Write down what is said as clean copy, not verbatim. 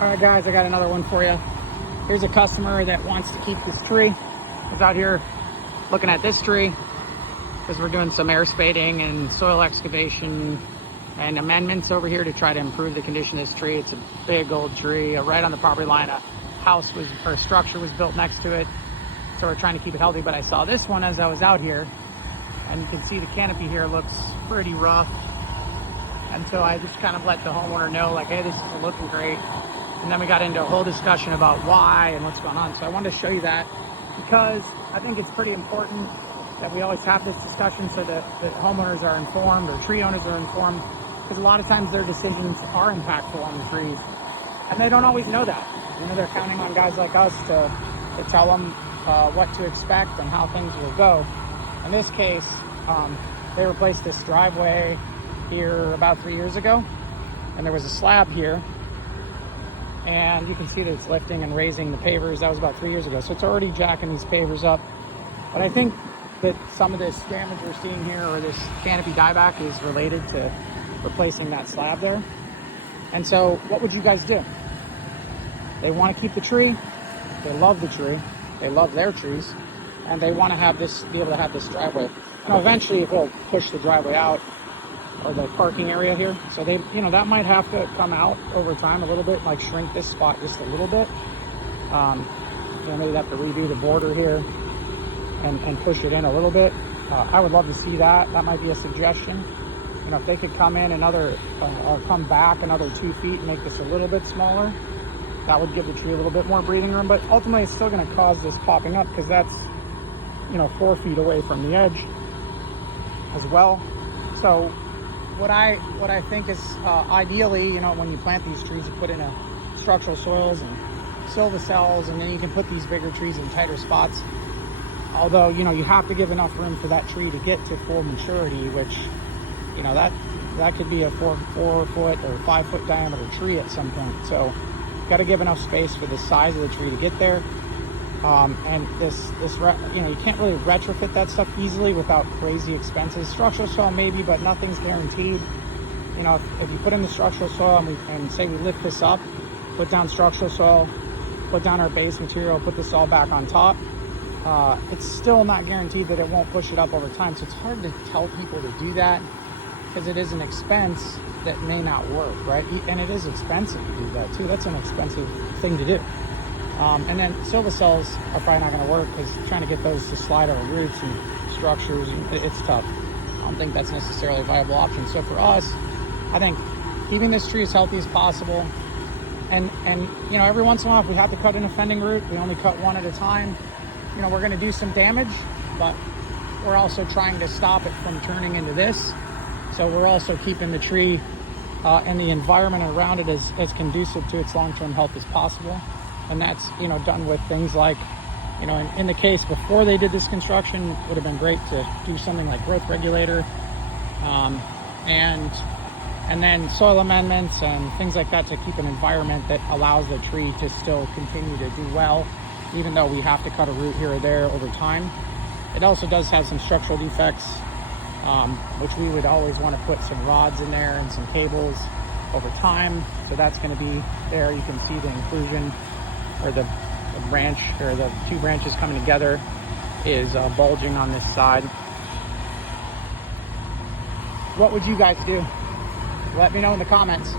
All right, guys, I got another one for you. Here's a customer that wants to keep this tree. He's out here looking at this tree because we're doing some air spading and soil excavation and amendments over here to try to improve the condition of this tree. It's a big old tree right on the property line. A house was, or a structure was built next to it. So we're trying to keep it healthy. But I saw this one as I was out here, and you can see the canopy here looks pretty rough. And so I just kind of let the homeowner know, like, hey, this isn't looking great. And then we got into a whole discussion about why and what's going on. So I wanted to show you that because I think it's pretty important that we always have this discussion so that homeowners are informed or tree owners are informed, because a lot of times their decisions are impactful on the trees. And they don't always know that. You know, they're counting on guys like us to tell them what to expect and how things will go. In this case, they replaced this driveway here about 3 years ago, and there was a slab here. And you can see that it's lifting and raising the pavers. That was about 3 years ago. So it's already jacking these pavers up. But I think that some of this damage we're seeing here, or this canopy dieback, is related to replacing that slab there. And so what would you guys do? They want to keep the tree. They love the tree. They love their trees. And they want to have this, be able to have this driveway. Now eventually we'll push the driveway out, or the parking area here. So they, you know, that might have to come out over time a little bit, like shrink this spot just a little bit. You know, maybe have to redo the border here and push it in a little bit. I would love to see that. That might be a suggestion. You know, if they could come in another, or come back another 2 feet and make this a little bit smaller, that would give the tree a little bit more breathing room. But ultimately it's still gonna cause this popping up because that's, you know, 4 feet away from the edge as well. So what I think is ideally, you know, when you plant these trees, you put in a structural soils and silva cells, and then you can put these bigger trees in tighter spots. Although, you know, you have to give enough room for that tree to get to full maturity, which, you know, that could be a 4 foot or 5 foot diameter tree at some point. So got to give enough space for the size of the tree to get there. And this, you know, you can't really retrofit that stuff easily without crazy expenses. Structural soil maybe, but nothing's guaranteed. You know, if you put in the structural soil and say we lift this up, put down structural soil, put down our base material, put this all back on top, it's still not guaranteed that it won't push it up over time. So it's hard to tell people to do that because it is an expense that may not work, right? And it is expensive to do that too. That's an expensive thing to do. And then silva cells are probably not going to work because trying to get those to slide over roots and structures, it's tough. I don't think that's necessarily a viable option. So for us, I think keeping this tree as healthy as possible, and you know, every once in a while, if we have to cut an offending root, we only cut one at a time. You know, we're going to do some damage, but we're also trying to stop it from turning into this. So we're also keeping the tree and the environment around it as conducive to its long-term health as possible. And that's, you know, done with things like, you know, in the case before they did this construction, it would have been great to do something like growth regulator, and then soil amendments and things like that to keep an environment that allows the tree to still continue to do well, even though we have to cut a root here or there over time. It also does have some structural defects, which we would always want to put some rods in there and some cables over time. So that's going to be there. You can see the inclusion, or the branch, or the two branches coming together is bulging on this side. What would you guys do? Let me know in the comments.